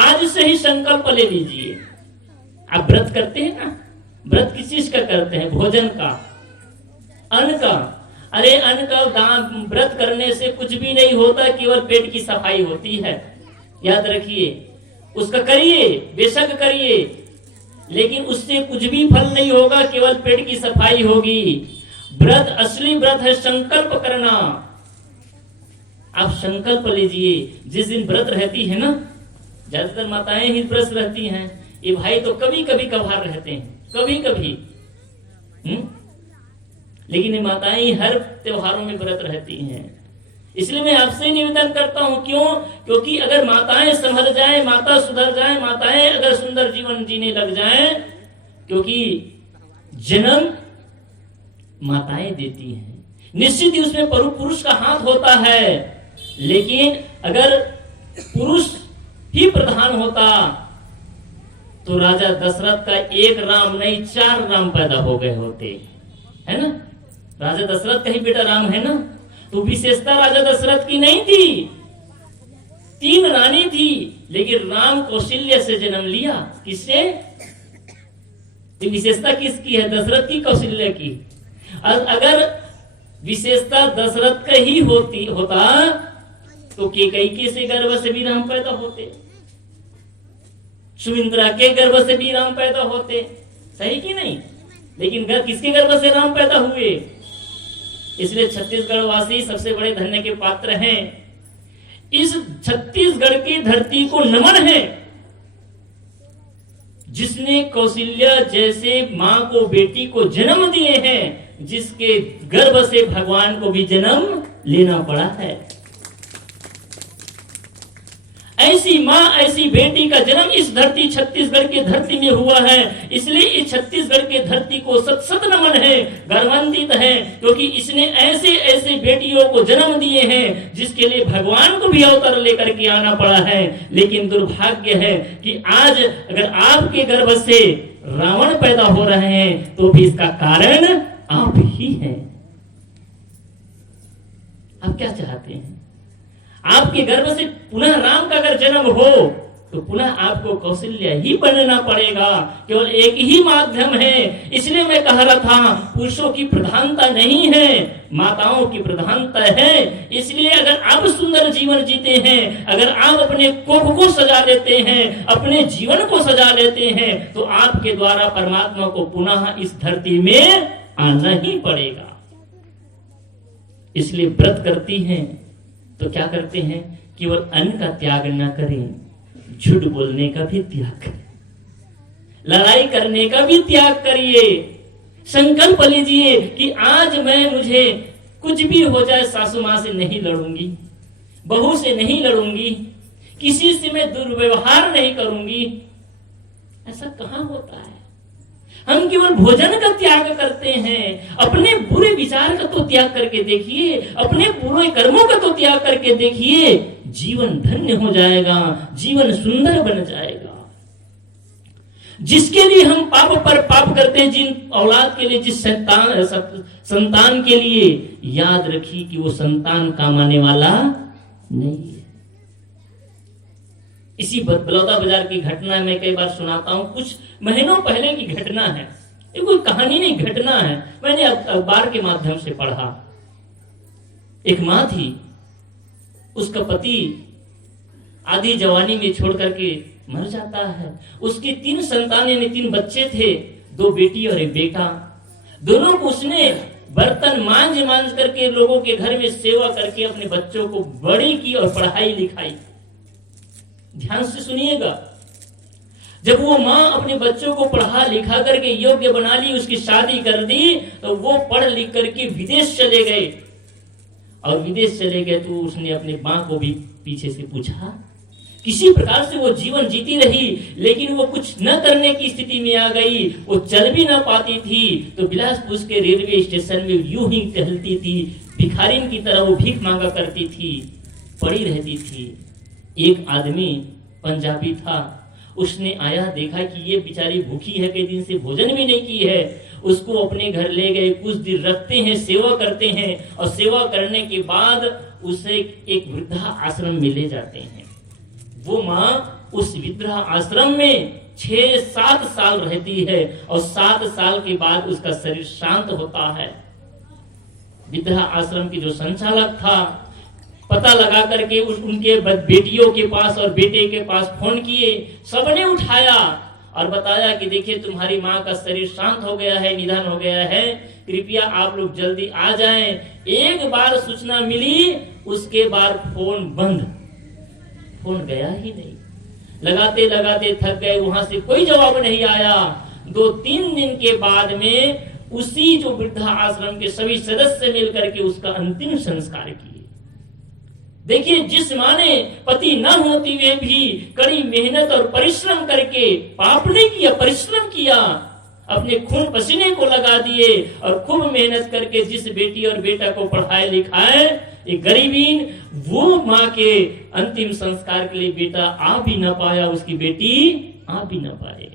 आज से ही संकल्प ले लीजिए। आप व्रत करते हैं ना, व्रत किस चीज का करते हैं? भोजन का, अन्न का। अरे अन्न का दान, व्रत करने से कुछ भी नहीं होता, केवल पेट की सफाई होती है। याद रखिए, उसका करिए, बेशक करिए, लेकिन उससे कुछ भी फल नहीं होगा, केवल पेट की सफाई होगी। व्रत, असली व्रत है संकल्प करना। आप संकल्प लीजिए। जिस दिन व्रत रहती है ना, ज्यादातर माताएं ही व्रत रहती हैं, ये भाई तो कभी कभी कभार रहते हैं, कभी कभी। लेकिन ये माताएं हर त्योहारों में व्रत रहती हैं। इसलिए मैं आपसे निवेदन करता हूं, क्यों? क्योंकि अगर माताएं संभल जाएं, माता सुधर जाएं, माताएं अगर सुंदर जीवन जीने लग जाएं, क्योंकि जन्म माताएं देती हैं, निश्चित ही उसमें पुरुष का हाथ होता है। लेकिन अगर पुरुष ही प्रधान होता तो राजा दशरथ का एक राम नहीं 4 राम पैदा हो गए होते, है ना? राजा दशरथ का ही बेटा राम है ना। तो विशेषता राजा दशरथ की नहीं थी, 3 रानी थी, लेकिन राम कौशल्य से जन्म लिया। किससे? विशेषता किसकी है? दशरथ की, कौशल्य की। अगर विशेषता दशरथ का ही होता तो कैकेयी से गर्भ से भी राम पैदा होते, सुमित्रा के गर्भ से भी राम पैदा होते, सही कि नहीं? लेकिन किसके गर्भ से राम पैदा हुए? इसलिए छत्तीसगढ़ वासी सबसे बड़े धन्य के पात्र हैं। इस छत्तीसगढ़ की धरती को नमन है, जिसने कौशल्या जैसे मां को, बेटी को जन्म दिए हैं, जिसके गर्भ से भगवान को भी जन्म लेना पड़ा है। ऐसी मां, ऐसी बेटी का जन्म इस धरती, छत्तीसगढ़ की धरती में हुआ है। इसलिए इस छत्तीसगढ़ की धरती को सत सत नमन है, गर्वान्वित है, क्योंकि इसने ऐसे ऐसे बेटियों को जन्म दिए हैं जिसके लिए भगवान को भी अवतार लेकर के आना पड़ा है। लेकिन दुर्भाग्य है कि आज अगर आपके गर्भ से रावण पैदा हो रहे हैं तो भी इसका कारण आप ही हैं। आप क्या चाहते हैं? आपके गर्भ से पुनः राम का अगर जन्म हो तो पुनः आपको कौशल्य ही बनना पड़ेगा। केवल एक ही माध्यम है। इसलिए मैं कह रहा था, पुरुषों की प्रधानता नहीं है, माताओं की प्रधानता है। इसलिए अगर आप सुंदर जीवन जीते हैं, अगर आप अपने कोख को सजा लेते हैं, अपने जीवन को सजा लेते हैं, तो आपके द्वारा परमात्मा को पुनः इस धरती में आना ही पड़ेगा। इसलिए व्रत करती हैं तो क्या करते हैं? केवल अन्न का त्याग न करें, झूठ बोलने का भी त्याग करें, लड़ाई करने का भी त्याग करिए। संकल्प लीजिए कि आज मुझे कुछ भी हो जाए, सासू मां से नहीं लड़ूंगी, बहू से नहीं लड़ूंगी, किसी से मैं दुर्व्यवहार नहीं करूंगी। ऐसा कहां होता है? हम केवल भोजन का त्याग करते हैं। अपने बुरे विचार का तो त्याग करके देखिए, अपने बुरे कर्मों का तो त्याग करके देखिए, जीवन धन्य हो जाएगा, जीवन सुंदर बन जाएगा। जिसके लिए हम पाप पर पाप करते हैं, जिन औलाद के लिए, जिस संतान के लिए, याद रखिए कि वो संतान काम आने वाला नहीं है। इसी बलौदा बाजार की घटना में कई बार सुनाता हूं, कुछ महीनों पहले की घटना है। ये कोई कहानी नहीं, घटना है। मैंने अखबार के माध्यम से पढ़ा। एक मां थी, उसका पति आधी जवानी में छोड़ करके मर जाता है। उसकी 3 संतान यानी 3 बच्चे थे, 2 बेटी और 1 बेटा। दोनों को उसने बर्तन मांझ करके, लोगों के घर में सेवा करके अपने बच्चों को बड़ी की और पढ़ाई लिखाई। ध्यान से सुनिएगा, जब वो माँ अपने बच्चों को पढ़ा लिखा करके योग्य बना ली, उसकी शादी कर दी, तो वो पढ़ लिख करके विदेश चले गए। और विदेश चले गए तो उसने अपनी माँ को भी पीछे से पूछा। किसी प्रकार से वो जीवन जीती रही, लेकिन वो कुछ न करने की स्थिति में आ गई। वो चल भी न पाती थी, तो बिलासपुर के रेलवे स्टेशन में यूं ही टहलती थी, भिखारिन की तरह वो भीख मांगा करती थी, पड़ी रहती थी। एक आदमी पंजाबी था, उसने आया, देखा कि ये बेचारी भूखी है, कई दिन से भोजन भी नहीं की है। उसको अपने घर ले गए, कुछ दिन रखते हैं, सेवा करते हैं, और सेवा करने के बाद उसे एक वृद्धा आश्रम में ले जाते हैं। वो माँ उस वृद्धा आश्रम में 6-7 साल रहती है और 7 साल के बाद उसका शरीर शांत होता है। वृद्धा आश्रम की जो संचालक था, पता लगा करके उनके बेटियों के पास और बेटे के पास फोन किए, सबने उठाया और बताया कि देखिए तुम्हारी माँ का शरीर शांत हो गया है, निधन हो गया है, कृपया आप लोग जल्दी आ जाएं। एक बार सूचना मिली, उसके बाद फोन बंद, फोन गया ही नहीं। लगाते लगाते थक गए, वहां से कोई जवाब नहीं आया। 2-3 दिन के बाद में उसी जो वृद्धा आश्रम के सभी सदस्य मिलकर के उसका अंतिम संस्कार किए। देखिए, जिस माँ ने पति न होते हुए भी कड़ी मेहनत और परिश्रम करके, पाप नहीं किया, परिश्रम किया, अपने खून पसीने को लगा दिए और खूब मेहनत करके जिस बेटी और बेटा को पढ़ाए लिखाए, एक गरीबीन, वो माँ के अंतिम संस्कार के लिए बेटा आ भी न पाया, उसकी बेटी आ भी न पाए।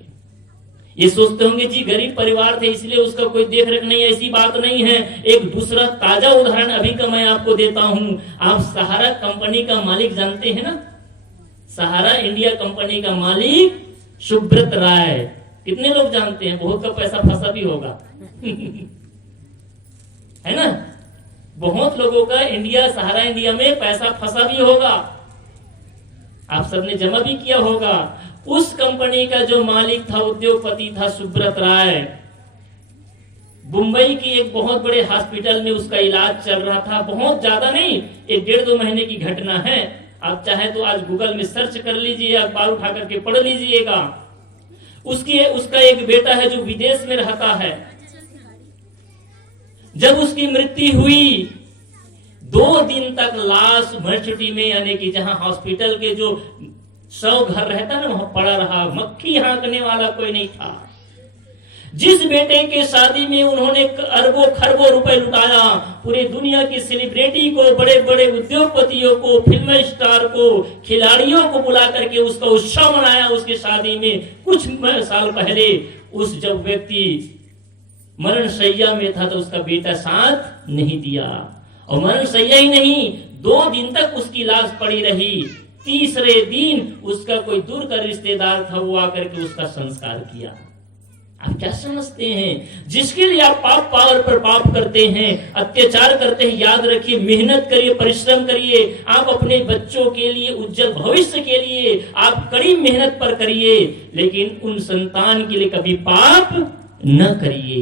ये सोचते होंगे जी गरीब परिवार थे इसलिए उसका कोई देख रेख नहीं है, ऐसी बात नहीं है। एक दूसरा ताजा उदाहरण अभी का मैं आपको देता हूं। आप सहारा कंपनी का मालिक जानते हैं ना? सहारा इंडिया कंपनी का मालिक सुब्रत राय, कितने लोग जानते हैं? बहुत का पैसा फंसा भी होगा है ना? बहुत लोगों का सहारा इंडिया में पैसा फंसा भी होगा, आप सबने जमा भी किया होगा। उस कंपनी का जो मालिक था, उद्योगपति था सुब्रत राय, मुंबई की एक बहुत बड़े हॉस्पिटल में उसका इलाज चल रहा था। बहुत ज्यादा नहीं, 1-1.5 महीने की घटना है। आप चाहे तो आज गूगल में सर्च कर लीजिए, अखबार उठा करके पढ़ लीजिएगा। उसका एक बेटा है जो विदेश में रहता है। जब उसकी मृत्यु हुई, 2 दिन तक लाश मर्चुटी में, यानी कि जहां हॉस्पिटल के जो 100 घर रहता ना, वहां पड़ा रहा। मक्खी हाँकने वाला कोई नहीं था। जिस बेटे के शादी में उन्होंने अरबों खरबों रुपए लुटाया, पूरी दुनिया की सेलिब्रिटी को, बड़े बड़े उद्योगपतियों को, फिल्म स्टार को, खिलाड़ियों को बुला करके उसका उत्सव मनाया उसकी शादी में, कुछ साल पहले उस जब व्यक्ति मरण शैया में था तो उसका बेटा साथ नहीं दिया। और मरण शैया ही नहीं, 2 दिन तक उसकी लाश पड़ी रही। तीसरे दिन उसका कोई दूर का रिश्तेदार था, वो आकर के उसका संस्कार किया। आप क्या समझते हैं? जिसके लिए आप पाप पावर पर पाप करते हैं, अत्याचार करते हैं, याद रखिए, मेहनत करिए, परिश्रम करिए। आप अपने बच्चों के लिए, उज्जवल भविष्य के लिए आप कड़ी मेहनत पर करिए, लेकिन उन संतान के लिए कभी पाप न करिए,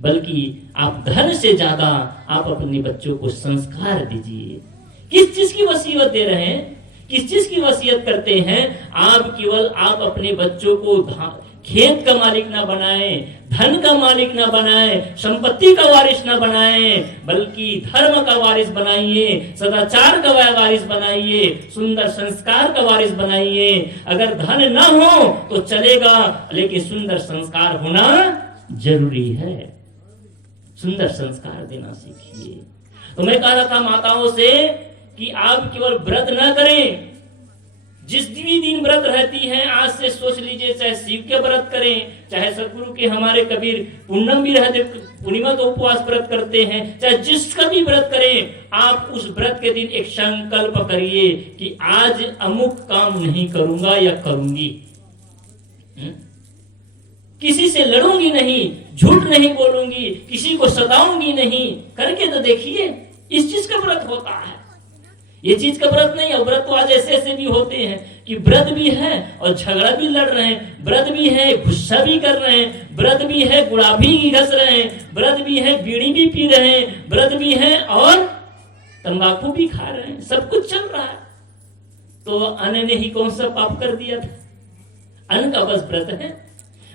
बल्कि आप धन से ज्यादा आप अपने बच्चों को संस्कार दीजिए। किस चीज की वसीयत दे रहे हैं? किस चीज की वसीयत करते हैं? आप अपने बच्चों को खेत का मालिक ना बनाएं, धन का मालिक ना बनाएं, संपत्ति का वारिस ना बनाएं, बल्कि धर्म का वारिस बनाइए, सदाचार का वारिस बनाइए, सुंदर संस्कार का वारिस बनाइए। अगर धन ना हो तो चलेगा, लेकिन सुंदर संस्कार होना जरूरी है। सुंदर संस्कार देना सीखिए। तो मैं कह रहा था माताओं से कि आप केवल व्रत ना करें, जिस भी दिन व्रत रहती है, आज से सोच लीजिए, चाहे शिव के व्रत करें, चाहे सतगुरु के हमारे कबीर पूर्णम भी रहते, पूर्णिमा का उपवास व्रत करते हैं, चाहे जिसका भी व्रत करें, आप उस व्रत के दिन एक संकल्प करिए कि आज अमुक काम नहीं करूंगा या करूंगी। किसी से लड़ूंगी नहीं, झूठ नहीं बोलूंगी, किसी को सताऊंगी नहीं। करके तो देखिए, इस चीज का व्रत होता है। ये चीज का व्रत नहीं है। व्रत तो आज ऐसे ऐसे भी होते हैं कि व्रत भी है और झगड़ा भी लड़ रहे हैं, व्रत भी है गुस्सा भी कर रहे हैं, व्रत भी है गुलाबी भी घस रहे हैं, व्रत भी है बीड़ी भी पी रहे हैं, व्रत भी है और तंबाकू भी खा रहे हैं, सब कुछ चल रहा है। तो अन्न ने ही कौन सा पाप कर दिया था? अन्न का बस व्रत है।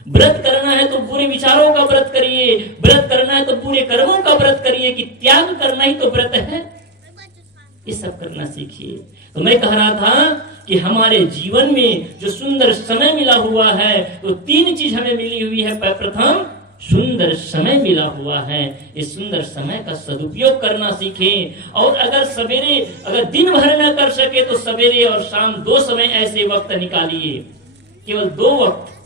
व्रत करना है तो बुरे विचारों का व्रत करिए, व्रत करना है तो बुरे कर्मों का व्रत करिए, कि त्याग करना ही तो व्रत है। ये सब करना सीखिए। तो मैं कह रहा था कि हमारे जीवन में जो सुंदर समय मिला हुआ है, तो 3 चीज हमें मिली हुई है। प्रथम, सुंदर समय मिला हुआ है। इस सुंदर समय का सदुपयोग करना सीखें। और अगर दिन भर न कर सके तो सवेरे और शाम 2 समय ऐसे वक्त निकालिए, केवल 2 वक्त।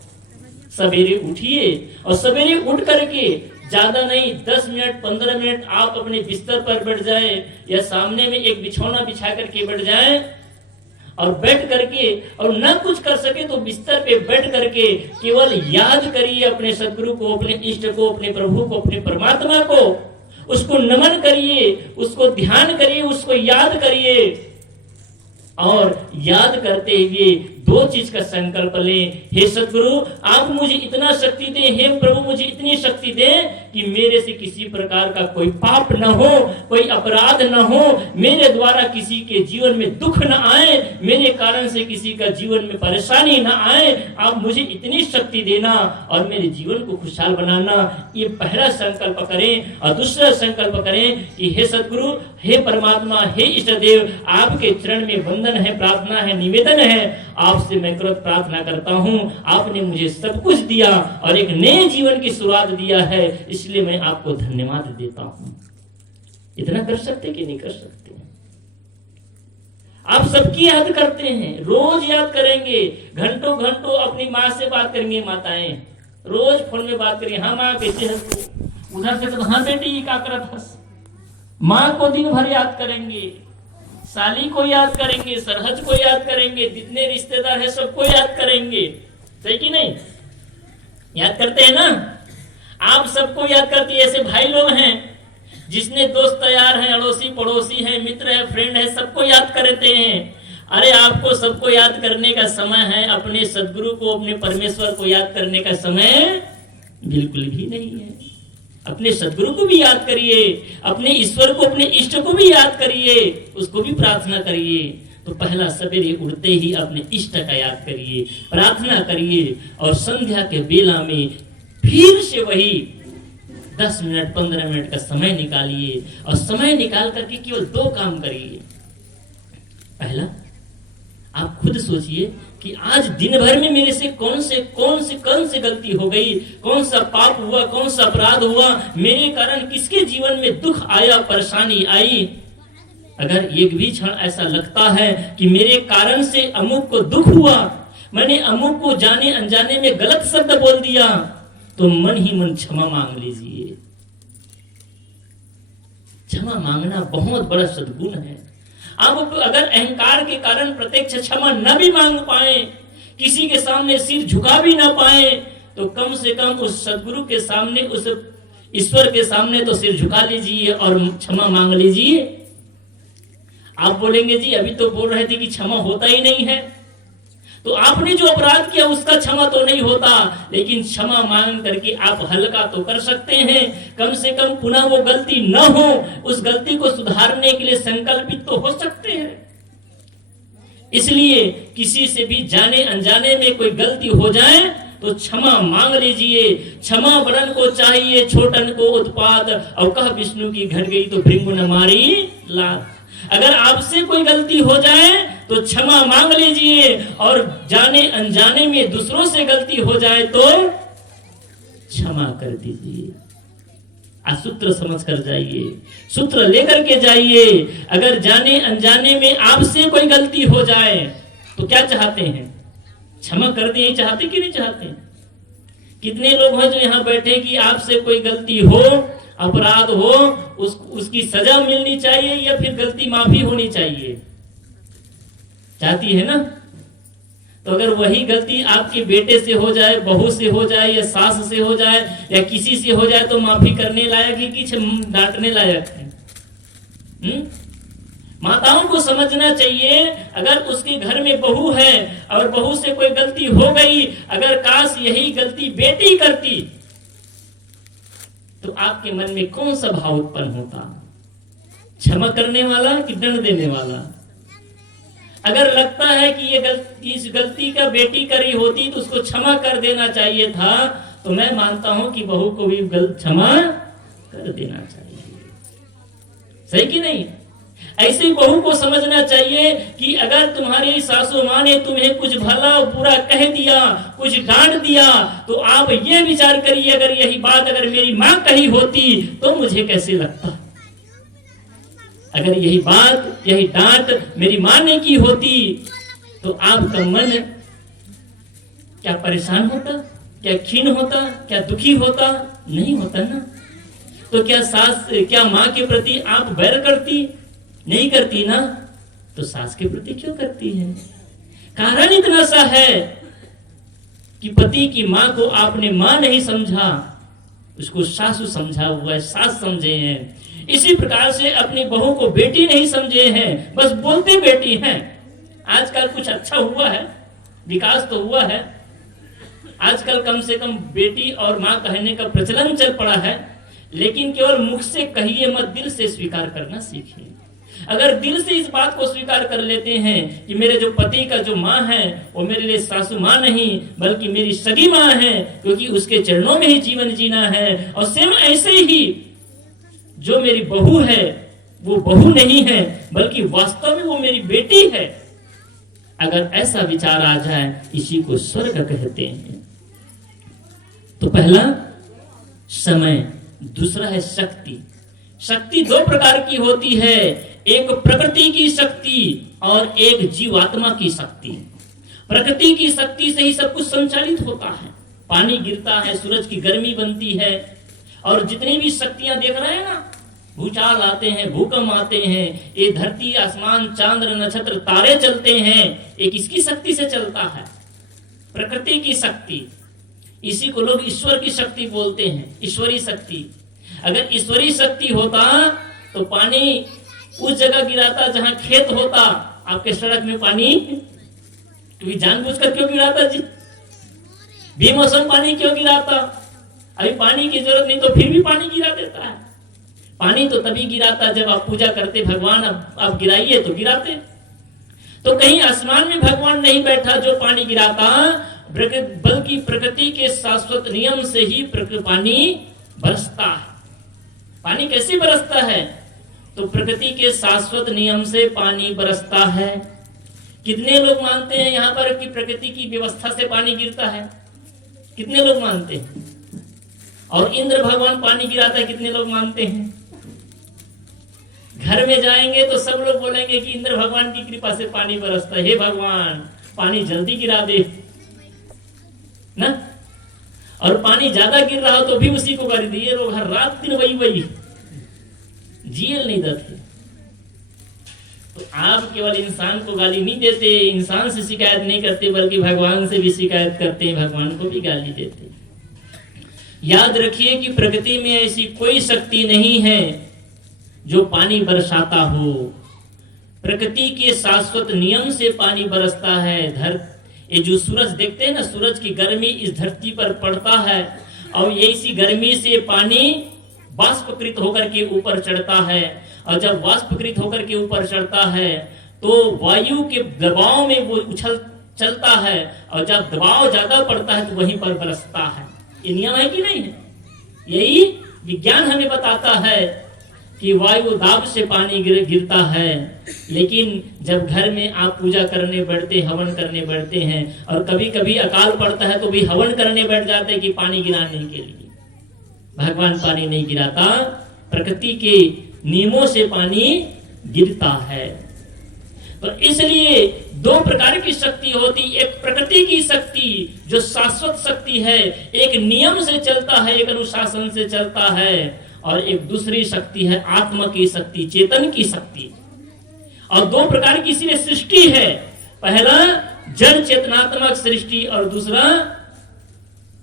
सवेरे उठिए और सवेरे उठ करके ज्यादा नहीं, 10 मिनट 15 मिनट आप अपने बिस्तर पर बैठ जाए या सामने में एक बिछौना बिछा करके बैठ जाए और बैठ करके, और न कुछ कर सके तो बिस्तर पे बैठ करके केवल याद करिए अपने सदगुरु को, अपने इष्ट को, अपने प्रभु को, अपने परमात्मा को। उसको नमन करिए, उसको ध्यान करिए, उसको याद करिए। और याद करते हुए दो चीज का संकल्प लें, हे सदगुरु आप मुझे इतना शक्ति दें, हे प्रभु मुझे इतनी शक्ति दें कि मेरे से किसी प्रकार का कोई पाप न हो, कोई अपराध न हो, मेरे द्वारा किसी के जीवन में दुख न आए, मेरे कारण से किसी का जीवन में परेशानी न आए। आप मुझे इतनी शक्ति देना और मेरे जीवन को खुशहाल बनाना, ये पहला संकल्प करें। और दूसरा संकल्प करें कि हे सदगुरु, हे परमात्मा, हे इष्ट देव, आपके चरण में वंदन है, प्रार्थना है, निवेदन है, आपसे मैं कृत प्रार्थना करता हूं। आपने मुझे सब कुछ दिया और एक नए जीवन की शुरुआत दिया है, इसलिए मैं आपको धन्यवाद देता हूं। इतना कर सकते कि नहीं कर सकते? आप सबकी याद करते हैं, रोज याद करेंगे, घंटों घंटों अपनी माँ से बात करेंगे। माताएं रोज फोन में बात करेंगे, हाँ माँ कैसे है, उधर से तो हाँ बेटी का करत हंस। माँ को दिन भर याद करेंगे, साली को याद करेंगे, सरहज को याद करेंगे, जितने रिश्तेदार हैं सबको याद करेंगे। सही कि नहीं? याद करते हैं ना? आप सबको याद करते हैं। ऐसे भाई लोग हैं जिसने दोस्त तैयार हैं, अड़ोसी पड़ोसी हैं, मित्र है, फ्रेंड है, सबको याद करते हैं। अरे आपको सबको याद करने का समय है, अपने सदगुरु को, अपने परमेश्वर को याद करने का समय बिल्कुल भी नहीं है। अपने सदगुरु को भी याद करिए, अपने ईश्वर को, अपने इष्ट को भी याद करिए, उसको भी प्रार्थना करिए। तो पहला सवेरे उठते ही अपने इष्ट का याद करिए, प्रार्थना करिए, और संध्या के बेला में फिर से वही 10 मिनट 15 मिनट का समय निकालिए, और समय निकाल करके केवल 2 काम करिए। पहला, आप खुद सोचिए कि आज दिन भर में मेरे से कौन से गलती हो गई, कौन सा पाप हुआ, कौन सा अपराध हुआ, मेरे कारण किसके जीवन में दुख आया, परेशानी आई। अगर एक भी क्षण ऐसा लगता है कि मेरे कारण से अमुक को दुख हुआ, मैंने अमुक को जाने अनजाने में गलत शब्द बोल दिया, तो मन ही मन क्षमा मांग लीजिए। क्षमा मांगना बहुत बड़ा सद्गुण है। आप अगर अहंकार के कारण प्रत्यक्ष क्षमा न भी मांग पाए, किसी के सामने सिर झुका भी ना पाए, तो कम से कम उस सदगुरु के सामने, उस ईश्वर के सामने तो सिर झुका लीजिए और क्षमा मांग लीजिए। आप बोलेंगे जी अभी तो बोल रहे थे कि क्षमा होता ही नहीं है, तो आपने जो अपराध किया उसका क्षमा तो नहीं होता, लेकिन क्षमा मांग करके आप हल्का तो कर सकते हैं। कम से कम पुनः वो गलती न हो, उस गलती को सुधारने के लिए संकल्पित तो हो सकते हैं। इसलिए किसी से भी जाने अनजाने में कोई गलती हो जाए तो क्षमा मांग लीजिए। क्षमा बड़न को चाहिए, छोटन को उत्पाद, और कह विष्णु की घट गई तो भृंग न मारी लात। अगर आपसे कोई गलती हो जाए तो क्षमा मांग लीजिए, और जाने अनजाने में दूसरों से गलती हो जाए तो क्षमा कर दीजिए। सूत्र समझ कर जाइए, सूत्र लेकर के जाइए। अगर जाने अनजाने में आपसे कोई गलती हो जाए तो क्या चाहते हैं? क्षमा कर दे, चाहते कि नहीं चाहते? कितने लोग हैं जो यहाँ बैठे कि आपसे कोई गलती हो, अपराध हो, उसकी सजा मिलनी चाहिए या फिर गलती माफी होनी चाहिए? चाहती है ना? तो अगर वही गलती आपके बेटे से हो जाए, बहू से हो जाए, या सास से हो जाए, या किसी से हो जाए, तो माफी करने लायक है कि डांटने लायक है? माताओं को समझना चाहिए, अगर उसके घर में बहू है और बहू से कोई गलती हो गई, अगर काश यही गलती बेटी करती तो आपके मन में कौन सा भाव उत्पन्न होता? क्षमा करने वाला कि दंड देने वाला? अगर लगता है कि ये इस गलती का बेटी करी होती तो उसको क्षमा कर देना चाहिए था, तो मैं मानता हूं कि बहू को भी क्षमा कर देना चाहिए। सही कि नहीं? ऐसे ही बहू को समझना चाहिए कि अगर तुम्हारी सासू माँ ने तुम्हें कुछ भला बुरा कह दिया, कुछ डांट दिया, तो आप ये विचार करिए, अगर यही बात अगर मेरी माँ कही होती तो मुझे कैसे लगता? अगर यही बात, यही डांट मेरी माँ ने की होती तो आपका मन क्या परेशान होता, क्या खीन होता, क्या दुखी होता? नहीं होता ना। तो क्या माँ के प्रति आप बैर करती? नहीं करती ना। तो सास के प्रति क्यों करती है? कारण इतना सा है कि पति की मां को आपने मां नहीं समझा, उसको सासू समझा हुआ है, सास समझे हैं। इसी प्रकार से अपनी बहू को बेटी नहीं समझे हैं, बस बोलते बेटी हैं। आजकल कुछ अच्छा हुआ है, विकास तो हुआ है। आजकल कम से कम बेटी और मां कहने का प्रचलन चल पड़ा है, लेकिन केवल मुख से कहिए मत, दिल से स्वीकार करना सीखिए। अगर दिल से इस बात को स्वीकार कर लेते हैं कि मेरे जो पति का जो माँ है वो मेरे लिए सासू माँ नहीं बल्कि मेरी सगी माँ है, क्योंकि उसके चरणों में ही जीवन जीना है, और सेम ऐसे ही जो मेरी बहू है वो बहू नहीं है बल्कि वास्तव में वो मेरी बेटी है, अगर ऐसा विचार आ जाए, इसी को स्वर्ग कहते हैं। तो पहला समय, दूसरा है शक्ति। शक्ति दो प्रकार की होती है, एक प्रकृति की शक्ति और एक जीवात्मा की शक्ति। प्रकृति की शक्ति से ही सब कुछ संचालित होता है। पानी गिरता है, सूरज की गर्मी बनती है, और जितनी भी शक्तियां देख रहे हैं ना, भूचाल आते हैं, भूकंप आते हैं, ये धरती, आसमान, चांद, नक्षत्र, तारे चलते हैं, ये किसकी शक्ति से चलता है? प्रकृति की शक्ति। इसी को लोग ईश्वर की शक्ति बोलते हैं, ईश्वरी शक्ति। अगर ईश्वरी शक्ति होता तो पानी उस जगह गिराता जहां खेत होता। आपके सड़क में पानी क्योंकि जानबूझकर क्यों गिराता जी? बेमौसम पानी क्यों गिराता? अभी पानी की जरूरत नहीं तो फिर भी पानी गिरा देता है। पानी तो तभी गिराता जब आप पूजा करते, भगवान अब आप गिराइए तो गिराते। तो कहीं आसमान में भगवान नहीं बैठा जो पानी गिराता, बल्कि प्रकृति के शाश्वत नियम से ही पानी बरसता है। पानी कैसे बरसता है? तो प्रकृति के शाश्वत नियम से पानी बरसता है। कितने लोग मानते हैं यहाँ पर कि प्रकृति की व्यवस्था से पानी गिरता है? कितने लोग मानते हैं? और इंद्र भगवान पानी गिराता है, कितने लोग मानते हैं? घर में जाएंगे तो सब लोग बोलेंगे कि इंद्र भगवान की कृपा से पानी बरसता है, हे भगवान पानी जल्दी गिरा दे ना। और पानी ज्यादा गिर रहा हो तो भी उसी को गाली दिए, लोग हर रात दिन वही जीएल नहीं देते। तो आप केवल इंसान को गाली नहीं देते, इंसान से शिकायत नहीं करते, बल्कि भगवान से भी शिकायत करते हैं, भगवान को भी गाली देते। याद रखिए कि प्रकृति में ऐसी कोई शक्ति नहीं है जो पानी बरसाता हो। प्रकृति के शाश्वत नियम से पानी बरसता है। ये जो सूरज देखते हैं ना, सूरज की गर्मी इस धरती पर पड़ता है, और ये इसी गर्मी से पानी वाष्पकृत होकर के ऊपर चढ़ता है, और जब वाष्पकृत होकर के ऊपर चढ़ता है तो वायु के दबाव में वो चलता है, और जब दबाव ज्यादा पड़ता है तो वहीं पर बरसता है। ये नियम है कि नहीं है? यही विज्ञान हमें बताता है कि वायु दाब से पानी गिरता है। लेकिन जब घर में आप पूजा करने बैठते, हवन करने बैठते हैं, और कभी कभी अकाल पड़ता है तो भी हवन करने बैठ जाते हैं कि पानी गिराने के लिए। भगवान पानी नहीं गिराता, प्रकृति के नियमों से पानी गिरता है। तो इसलिए दो प्रकार की शक्ति होती, एक प्रकृति की शक्ति जो शाश्वत शक्ति है, एक नियम से चलता है, एक अनुशासन से चलता है, और एक दूसरी शक्ति है आत्मा की शक्ति, चेतन की शक्ति। और दो प्रकार की इसलिए सृष्टि है, पहला जड़ चेतनात्मक सृष्टि और दूसरा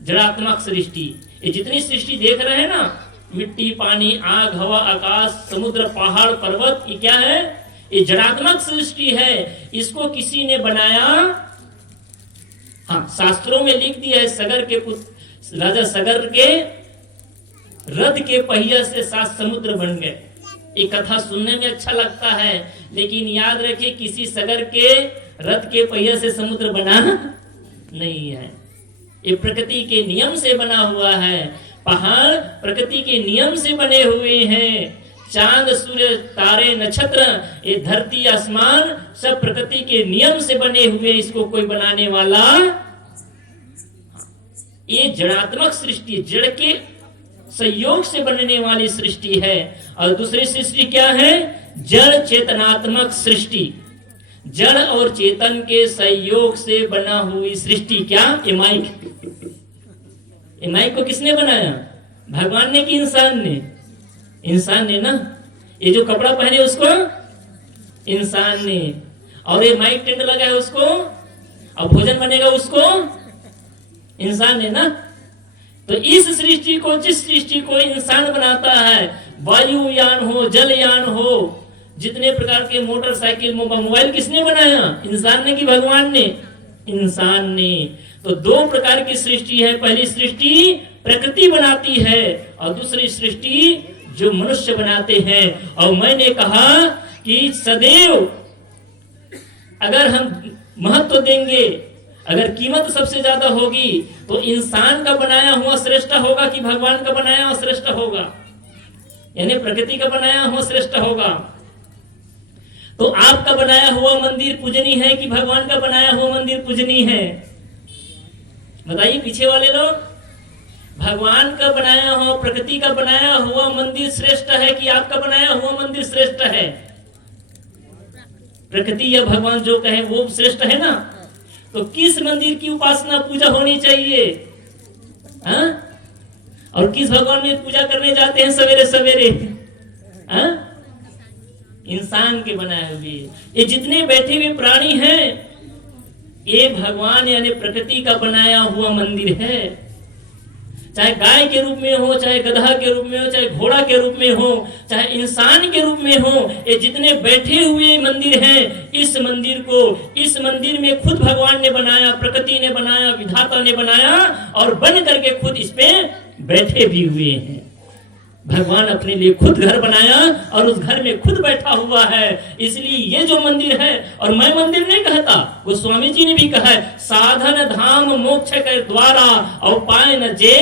जड़ात्मक सृष्टि। ये जितनी सृष्टि देख रहे हैं ना, मिट्टी, पानी, आग, हवा, आकाश, समुद्र, पहाड़, पर्वत, ये क्या है? ये जड़ात्मक सृष्टि है। इसको किसी ने बनाया, हाँ, शास्त्रों में लिख दिया है, सगर के पुत्र राजा सगर के रथ के पहिया से 7 समुद्र बन गए। ये कथा सुनने में अच्छा लगता है, लेकिन याद रखिए किसी सगर के रथ के पहिया से समुद्र बना नहीं है। ये प्रकृति के नियम से बना हुआ है। पहाड़ प्रकृति के नियम से बने हुए हैं। चांद, सूर्य, तारे, नक्षत्र, ये धरती, आसमान सब प्रकृति के नियम से बने हुए। इसको कोई बनाने वाला, ये जड़ात्मक सृष्टि, जड़ के संयोग से बनने वाली सृष्टि है। और दूसरी सृष्टि क्या है? जड़ चेतनात्मक सृष्टि, जड़ और चेतन के संयोग से बना हुई सृष्टि। क्या? ये माइक को किसने बनाया? भगवान ने कि इंसान ने? इंसान ने ना। ये जो कपड़ा पहने उसको इंसान ने, और ये माइक टेंट लगा है उसको, और भोजन बनेगा उसको इंसान ने ना। तो इस सृष्टि को, जिस सृष्टि को इंसान बनाता है, वायुयान हो, जलयान हो, जितने प्रकार के मोटरसाइकिल, मोबाइल किसने बनाया? इंसान ने कि भगवान ने? इंसान ने। तो दो प्रकार की सृष्टि है। पहली सृष्टि प्रकृति बनाती है और दूसरी सृष्टि जो मनुष्य बनाते हैं। और मैंने कहा कि सदैव अगर हम महत्व देंगे, अगर कीमत सबसे ज्यादा होगी, तो इंसान का बनाया हुआ श्रेष्ठ होगा कि भगवान का बनाया हुआ श्रेष्ठ होगा? यानी प्रकृति का बनाया हुआ श्रेष्ठ होगा। तो आपका बनाया हुआ मंदिर पूजनीय है कि भगवान का बनाया हुआ मंदिर पूजनीय है? बताइए पीछे वाले लोग, भगवान का बनाया हुआ, प्रकृति का बनाया हुआ मंदिर श्रेष्ठ है कि आपका बनाया हुआ मंदिर श्रेष्ठ है? प्रकृति या भगवान जो कहे वो श्रेष्ठ है ना। तो किस मंदिर की उपासना पूजा होनी चाहिए? हाँ? और किस भगवान में पूजा करने जाते हैं सवेरे सवेरे? हाँ? इंसान के बनाए हुए। ये जितने बैठे हुए प्राणी हैं, ये भगवान यानी प्रकृति का बनाया हुआ मंदिर है। चाहे गाय के रूप में हो, चाहे गधा के रूप में हो, चाहे घोड़ा के रूप में हो, चाहे इंसान के रूप में हो, ये जितने बैठे हुए मंदिर हैं, इस मंदिर को, इस मंदिर में खुद भगवान ने बनाया, प्रकृति ने बनाया, विधाता ने बनाया और बन करके खुद इस पे बैठे भी हुए हैं। भगवान अपने लिए खुद घर बनाया और उस घर में खुद बैठा हुआ है। इसलिए ये जो मंदिर है, और मैं मंदिर नहीं कहता, गोस्वामी जी ने भी कहा है, साधन धाम मोक्ष के द्वारा और पाए न जे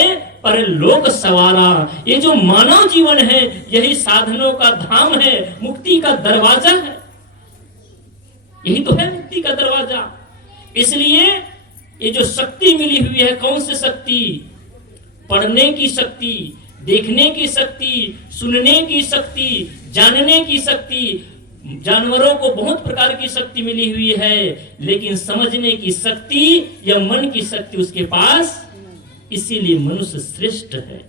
पर लोक सवारा। ये जो मानव जीवन है, यही साधनों का धाम है, मुक्ति का दरवाजा है। यही तो है मुक्ति का दरवाजा। इसलिए ये जो शक्ति मिली हुई है, कौन सी शक्ति? पढ़ने की शक्ति, देखने की शक्ति, सुनने की शक्ति, जानने की शक्ति। जानवरों को बहुत प्रकार की शक्ति मिली हुई है, लेकिन समझने की शक्ति या मन की शक्ति उसके पास, इसीलिए मनुष्य श्रेष्ठ है।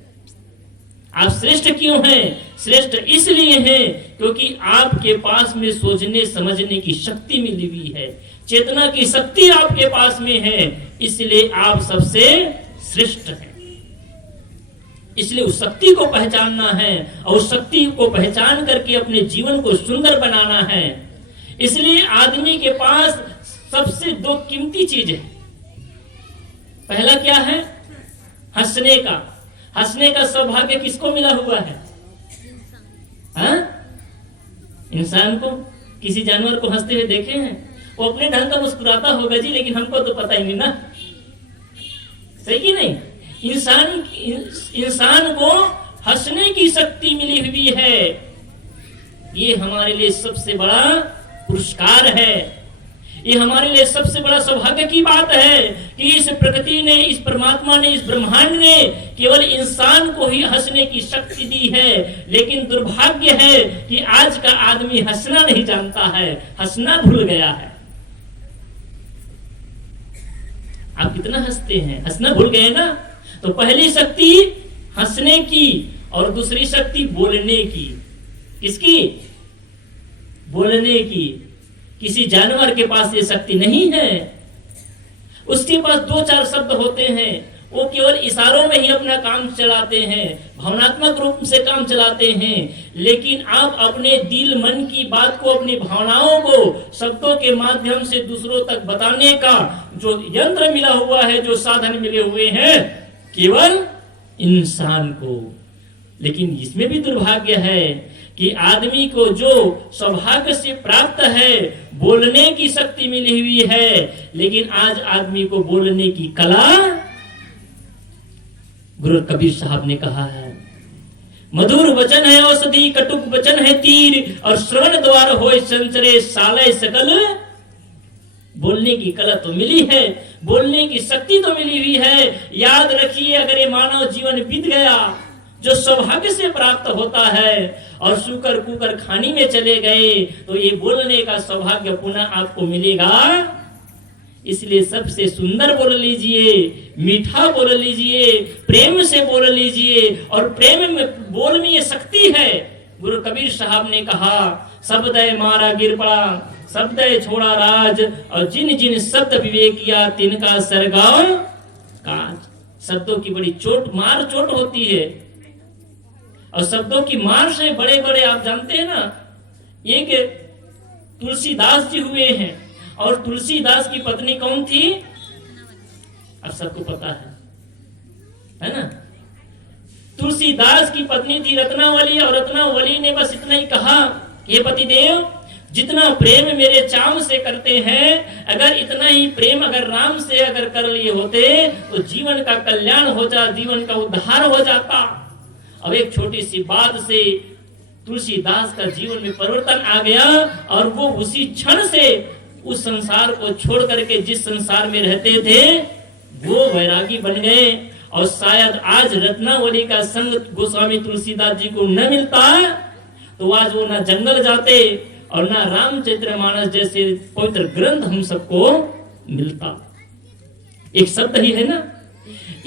आप श्रेष्ठ क्यों हैं? श्रेष्ठ इसलिए हैं क्योंकि आपके पास में सोचने समझने की शक्ति मिली हुई है, चेतना की शक्ति आपके पास में है, इसलिए आप सबसे श्रेष्ठ हैं। इसलिए उस शक्ति को पहचानना है और उस शक्ति को पहचान करके अपने जीवन को सुंदर बनाना है। इसलिए आदमी के पास सबसे दो कीमती चीज है। पहला क्या है? हंसने का। हंसने का सौभाग्य किसको मिला हुआ है? हाँ? इंसान को। किसी जानवर को हंसते हुए देखे हैं? वो अपने ढंग का मुस्कुराता होगा जी, लेकिन हमको तो पता ही नहीं ना, सही कि नहीं? इंसान को हंसने की शक्ति मिली हुई है। ये हमारे लिए सबसे बड़ा पुरस्कार है। ये हमारे लिए सबसे बड़ा सौभाग्य की बात है कि इस प्रकृति ने, इस परमात्मा ने, इस ब्रह्मांड ने केवल इंसान को ही हंसने की शक्ति दी है। लेकिन दुर्भाग्य है कि आज का आदमी हंसना नहीं जानता है, हंसना भूल गया है। आप कितना हंसते हैं? हंसना भूल गए ना। तो पहली शक्ति हंसने की और दूसरी शक्ति बोलने की। किसकी? बोलने की। किसी जानवर के पास ये शक्ति नहीं है। उसके पास दो चार शब्द होते हैं, वो केवल इशारों में ही अपना काम चलाते हैं, भावनात्मक रूप से काम चलाते हैं। लेकिन आप अपने दिल मन की बात को, अपनी भावनाओं को शब्दों के माध्यम से दूसरों तक बताने का जो यंत्र मिला हुआ है, जो साधन मिले हुए हैं, केवल इंसान को। लेकिन इसमें भी दुर्भाग्य है कि आदमी को जो सौभाग्य से प्राप्त है, बोलने की शक्ति मिली हुई है, लेकिन आज आदमी को बोलने की कला, गुरु कबीर साहब ने कहा है, मधुर वचन है औषधि, कटुक वचन है तीर, और श्रवण द्वार होय संचरे सालय सकल। बोलने की कला तो मिली है, बोलने की शक्ति तो मिली हुई है। याद रखिए, अगर ये मानव जीवन बीत गया, जो सौभाग्य से प्राप्त होता है, और शुकर कुकर खानी में चले गए, तो ये बोलने का सौभाग्य पुनः आपको मिलेगा। इसलिए सबसे सुंदर बोल लीजिए, मीठा बोल लीजिए, प्रेम से बोल लीजिए। और प्रेम में, बोल में ये शक्ति है। गुरु कबीर साहब ने कहा, शब्द मारा गिर पड़ा, शब्द छोड़ा राज, और जिन जिन शब्द विवेक किया तिनका सरगाव काज। शब्दों की बड़ी मार चोट होती है, और शब्दों की मार से बड़े बड़े आप जानते हैं ना, एक तुलसीदास जी हुए हैं, और तुलसीदास की पत्नी कौन थी? अब सबको पता है ना? तुलसीदास की पत्नी थी रत्नावली, और रत्नावली ने बस इतना ही कहा कि हे पतिदेव, जितना प्रेम मेरे चाम से करते हैं, अगर इतना ही प्रेम अगर राम से अगर कर लिए होते तो जीवन का कल्याण हो जाता, जीवन का उद्धार हो जाता। अब एक छोटी सी बात से तुलसीदास का जीवन में परिवर्तन आ गया, और वो उसी क्षण से उस संसार को छोड़ करके जिस संसार में रहते थे वो वैरागी बन गए। और शायद आज रत्नावली का संग गोस्वामी तुलसीदास जी को न मिलता तो आज वो ना जंगल जाते और ना रामचरितमानस जैसे पवित्र ग्रंथ हम सबको मिलता। एक शब्द ही है ना,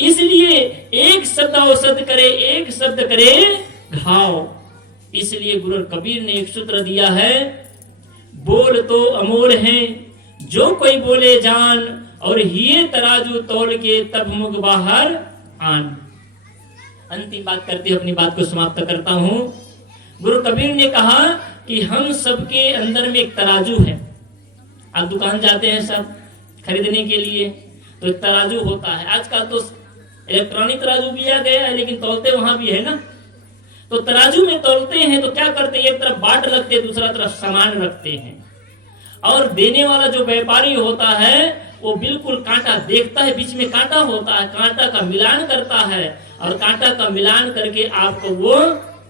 इसलिए एक शब्द औषध करे, एक शब्द करे घाव। इसलिए गुरु कबीर ने एक सूत्र दिया है, बोल तो अमोल है जो कोई बोले जान, और ये तराजू तोल के तब मुख बाहर आन। अंतिम बात करते अपनी बात को समाप्त करता हूं। गुरु कबीर ने कहा कि हम सबके अंदर में एक तराजू है। आप दुकान जाते हैं सब खरीदने के लिए, तो एक तराजू होता है। आजकल तो इलेक्ट्रॉनिक तराजू भी आ गया है, लेकिन तौलते वहां भी है ना। तो तराजू में तौलते हैं तो क्या करते हैं, एक तरफ बाट रखते हैं, दूसरा तरफ सामान रखते हैं, और देने वाला जो व्यापारी होता है वो बिल्कुल कांटा देखता है, बीच में कांटा होता है, कांटा का मिलान करता है, और कांटा का मिलान करके आपको वो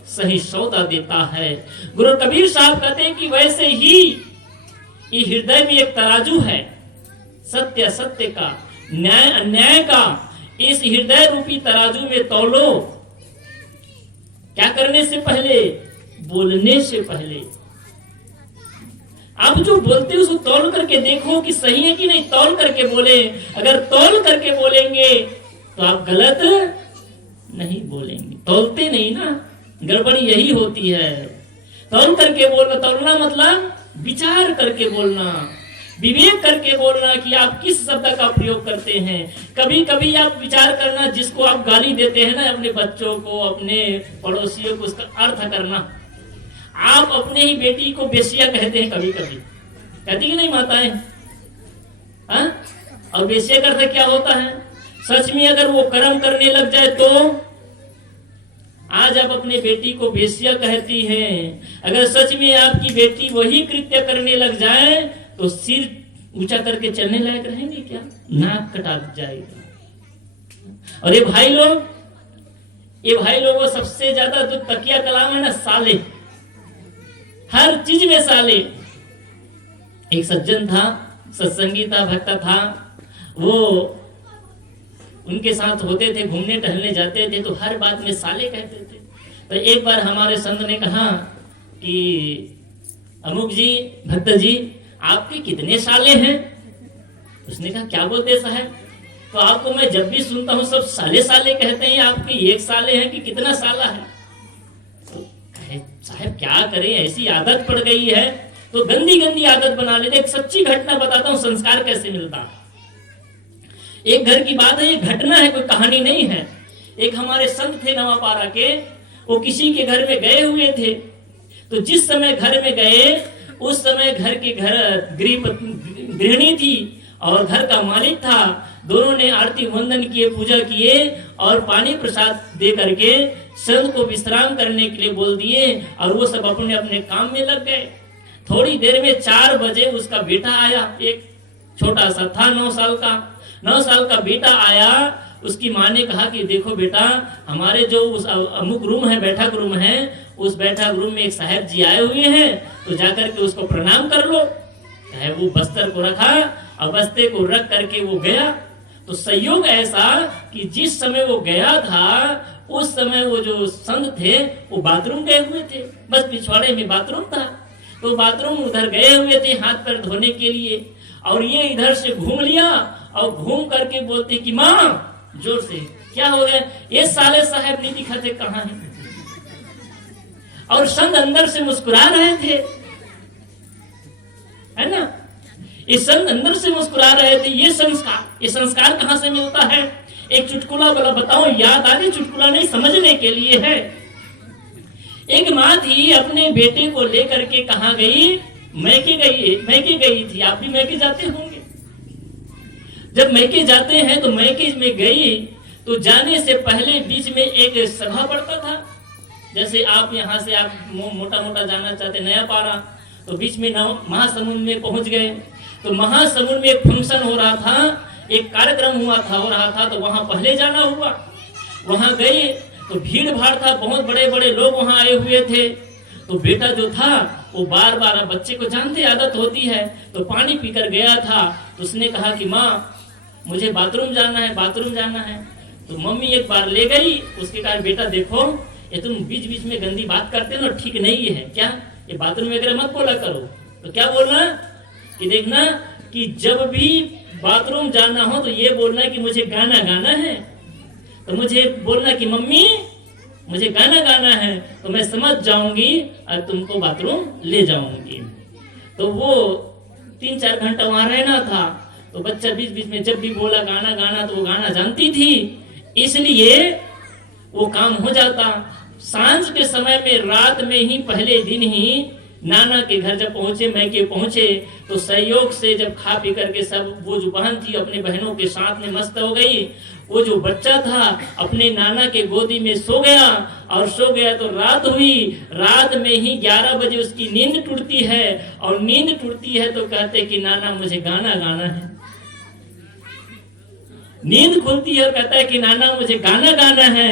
सही सौदा देता है। गुरु कबीर साहब कहते हैं कि वैसे ही ये हृदय में एक तराजू है, सत्य सत्य का, न्याय अन्याय का। इस हृदय रूपी तराजू में तौलो, क्या करने से पहले? बोलने से पहले। आप जो बोलते हो उसको तौल करके देखो कि सही है कि नहीं, तौल करके बोले। अगर तौल करके बोलेंगे तो आप गलत नहीं बोलेंगे। तौलते नहीं ना, गड़बड़ी यही होती है। तौल करके बोलना, तौलना मतलब विचार करके बोलना, विवेक करके बोलना कि आप किस शब्द का प्रयोग करते हैं। कभी कभी आप विचार करना, जिसको आप गाली देते हैं ना अपने बच्चों को, अपने पड़ोसियों को, उसका अर्थ करना। आप अपने ही बेटी को बेसिया कहते हैं, कभी कभी कहती कि नहीं माताएं? और बेसिया का अर्थ क्या होता है? सच में अगर वो कर्म करने लग जाए तो आज आप अपने बेटी को बेसिया कहती हैं। अगर सच में आपकी बेटी वही कृत्य करने लग जाए तो सिर ऊंचा करके चलने लायक रहेंगे क्या? नाक कटा जाएगा। और ये भाई लोगों सबसे ज्यादा जो तकिया कलाम है ना, साले, हर चीज में साले। एक सज्जन था, सत्संगी था, भक्त था, वो उनके साथ होते थे, घूमने टहलने जाते थे, तो हर बात में साले कहते थे। तो एक बार हमारे संत ने कहा कि अमुक जी, भक्त जी, आपके कितने साले हैं? उसने कहा क्या बोलते साहब, तो आपको मैं जब भी सुनता हूँ सब साले साले कहते हैं, आपके एक साले हैं कि कितना साला है? तो कहे साहब क्या करें, ऐसी आदत पड़ गई है, तो गंदी गंदी आदत बना लेते। एक सच्ची घटना बताता हूँ, संस्कार कैसे मिलता। एक घर की बात है, ये घटना है, कोई कहानी नहीं है। एक हमारे संत थे नवापारा के, वो किसी के घर में गए हुए थे। तो जिस समय घर में गए उस समय घर गृहिणी थी और घर का मालिक था। दोनों ने आरती वंदन किए, पूजा किए और पानी प्रसाद दे करके संत को विश्राम करने के लिए बोल दिए, और वो सब अपने अपने काम में लग गए। थोड़ी देर में 4 बजे उसका बेटा आया, एक छोटा सा था, 9 साल का बेटा आया। उसकी माँ ने कहा कि देखो बेटा, हमारे जो उस अमुक रूम है, बैठक रूम है, उस बैठक रूम में एक साहब जी आए हुए हैं, तो जाकर के उसको प्रणाम कर लो। वो बस्तर को रखा और बस्ते को रख करके वो गया। तो संयोग ऐसा कि जिस समय वो गया था उस समय वो जो संत थे वो बाथरूम गए हुए थे, बस पिछवाड़े में बाथरूम था। तो बाथरूम उधर गए हुए थे हाथ पैर धोने के लिए, और ये इधर से घूम लिया और घूम करके बोलते कि माँ, जोर से, क्या हो गया? ये साले साहब नहीं दिखाते, कहाँ है? और संत अंदर से मुस्कुरा रहे थे। है ना। ये संत अंदर से मुस्कुरा रहे थे। ये संस्कार कहां से मिलता है? एक चुटकुला बोला, बताओ, याद आ गई? चुटकुला नहीं, समझने के लिए है। एक माँ थी, अपने बेटे को लेकर के कहां गई? मैके गई थी। आप भी मैके जाते होंगे। जब मैके जाते हैं तो मैके में गई तो जाने से पहले बीच में एक सभा पड़ता था। जैसे आप यहाँ से आप मोटा मोटा जाना चाहते नया पारा, तो बीच में महासमुंद में पहुंच गए। तो महासमुंद में एक फंक्शन हो रहा था, एक कार्यक्रम हो रहा था, तो वहां पहले जाना हुआ। वहां गए तो भीड़ भाड़ था, बहुत बड़े बड़े लोग वहां आए हुए थे। तो बेटा जो था वो बार बार, बच्चे को जानते आदत होती है, तो पानी पीकर गया था। तो उसने कहा कि माँ मुझे बाथरूम जाना है। तो मम्मी एक बार ले गई। उसके कारण, बेटा देखो, ये तुम बीच बीच में गंदी बात करते हो ना, ठीक नहीं है क्या? ये बाथरूम वगैरह मत बोला करो। तो क्या बोलना कि देखना कि जब भी बाथरूम जाना हो तो ये बोलना कि मुझे गाना गाना है। तो मुझे बोलना कि मम्मी मुझे गाना गाना है, तो मैं समझ जाऊंगी और तुमको बाथरूम ले जाऊंगी। तो वो 3-4 घंटा वहां रहना था। तो बच्चा बीच बीच में जब भी बोला गाना गाना, तो वो गाना जानती थी, इसलिए वो काम हो जाता। सांझ के समय में, रात में ही, पहले दिन ही नाना के घर जब पहुंचे, मैके पहुंचे, तो सहयोग से जब खा पी करके सब, वो जो बहन थी अपने बहनों के साथ में मस्त हो गई। वो जो बच्चा था अपने नाना के गोदी में सो गया तो रात हुई। रात में ही 11 बजे उसकी नींद टूटती है, और नींद टूटती है तो कहते कि नाना मुझे गाना गाना है। नींद खुलती है और कहता है कि नाना मुझे गाना गाना है।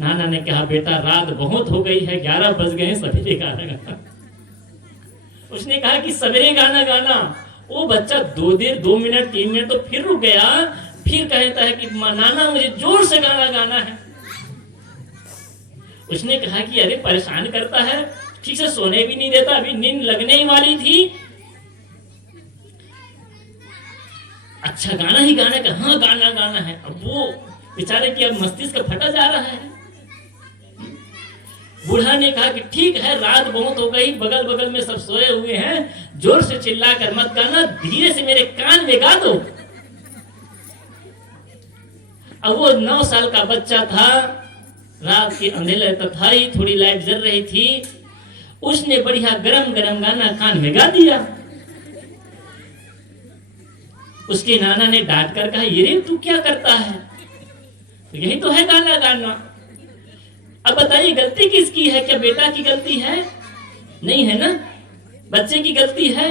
नाना ने कहा बेटा रात बहुत हो गई है, 11 बज गए, सवेरे गाना गाना। उसने कहा कि सवेरे गाना गाना। वो बच्चा 2 मिनट 3 मिनट तो फिर रुक गया। फिर कहता है कि नाना मुझे जोर से गाना गाना है। उसने कहा कि अरे परेशान करता है, ठीक से सोने भी नहीं देता, अभी नींद लगने ही वाली थी। अच्छा गाना ही गाना का, हाँ गाना गाना है। अब वो बेचारे की अब मस्तिष्क फटा जा रहा है। बूढ़ा ने कहा कि ठीक है, रात बहुत हो गई, बगल बगल में सब सोए हुए हैं, जोर से चिल्ला कर मत गाना, धीरे से मेरे कान में गा दो। अब वो 9 साल का बच्चा था, रात के अंधेरे तो था ही, थोड़ी लाइट जल रही थी। उसने बढ़िया गरम गरम गाना कान में गा दिया। उसके नाना ने डांट कर कहा, ये तू क्या करता है? तो यही तो है गाना गाना। अब बताइए गलती किसकी है? क्या बेटा की गलती है? नहीं है ना, बच्चे की गलती है।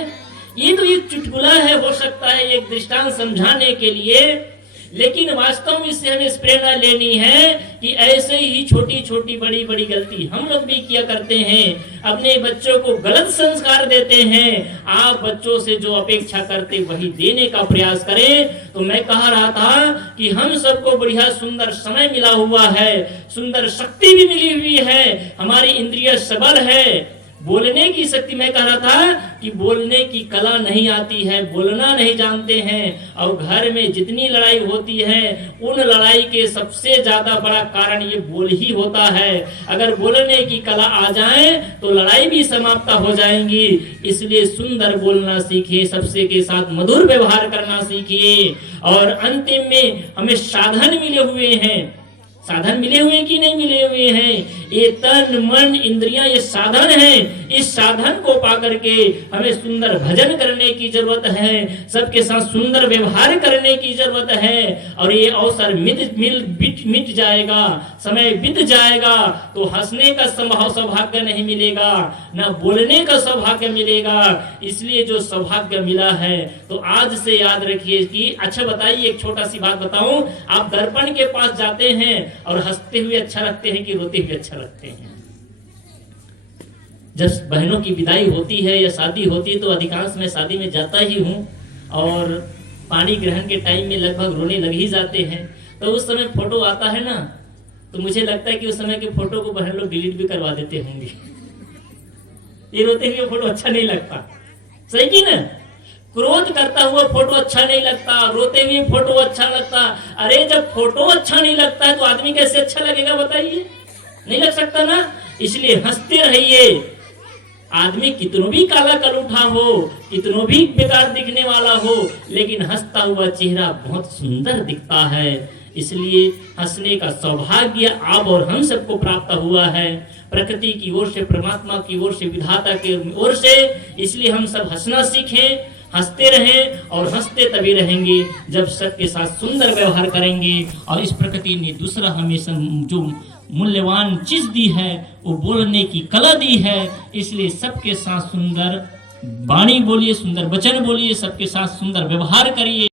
ये तो एक चुटकुला है, हो सकता है एक दृष्टांत समझाने के लिए, लेकिन वास्तव में इससे हमें प्रेरणा लेनी है कि ऐसे ही छोटी छोटी बड़ी बड़ी गलती हम लोग भी किया करते हैं, अपने बच्चों को गलत संस्कार देते हैं। आप बच्चों से जो अपेक्षा करते वही देने का प्रयास करें। तो मैं कह रहा था कि हम सबको बढ़िया सुंदर समय मिला हुआ है, सुंदर शक्ति भी मिली हुई है, हमारी इंद्रिय सबल है, बोलने की शक्ति। मैं कह रहा था कि बोलने की कला नहीं आती है, बोलना नहीं जानते हैं, और घर में जितनी लड़ाई होती है उन लड़ाई के सबसे ज्यादा बड़ा कारण ये बोल ही होता है। अगर बोलने की कला आ जाए तो लड़ाई भी समाप्त हो जाएंगी। इसलिए सुंदर बोलना सीखिए, सबसे के साथ मधुर व्यवहार करना सीखिए। और अंतिम में हमें साधन मिले हुए हैं, साधन मिले हुए कि नहीं मिले हुए हैं? ये तन मन इंद्रियां ये साधन हैं। इस साधन को पाकर के हमें सुंदर भजन करने की जरूरत है, सबके साथ सुंदर व्यवहार करने की जरूरत है। और ये अवसर मिट जाएगा, समय बीत जाएगा तो हंसने का सौभाग्य नहीं मिलेगा, न बोलने का सौभाग्य मिलेगा। इसलिए जो सौभाग्य मिला है तो आज से याद रखिए कि अच्छा बताइए, एक छोटा सी बात बताऊं, आप दर्पण के पास जाते हैं और हंसते हुए अच्छा लगते हैं कि रोते हुए अच्छा लगते हैं? जब बहनों की विदाई होती है या शादी होती है तो अधिकांश मैं शादी में जाता ही हूँ, और पानी ग्रहण के टाइम में लगभग रोने लग ही जाते हैं। तो उस समय फोटो आता है ना, तो मुझे लगता है कि उस समय के फोटो को बहन लोग डिलीट भी करवा देते होंगे। ये रोते हुए फोटो अच्छा नहीं लगता, सही की ना? क्रोध करता हुआ फोटो अच्छा नहीं लगता, रोते हुए फोटो अच्छा लगता। अरे जब फोटो अच्छा नहीं लगता है तो आदमी कैसे अच्छा लगेगा बताइए? नहीं लग सकता ना। इसलिए हंसते रहिए, आदमी कितनों भी काला कलूठा हो, कितनों भी बेकार दिखने वाला हो, लेकिन हंसता हुआ चेहरा बहुत सुंदर दिखता है। इसलिए हंसने का सौभाग्य आप और हम सबको प्राप्त हुआ है, प्रकृति की ओर से, परमात्मा की ओर से, विधाता की ओर से। इसलिए हम सब हंसना सीखें, हंसते रहें, और हंसते तभी रहेंगे जब सबके साथ सुंदर व्यवहार करेंगे। और इस प्रकृति ने दूसरा हमेशा जो मूल्यवान चीज दी है वो बोलने की कला दी है। इसलिए सबके साथ सुंदर वाणी बोलिए, सुंदर वचन बोलिए, सबके साथ सुंदर व्यवहार करिए।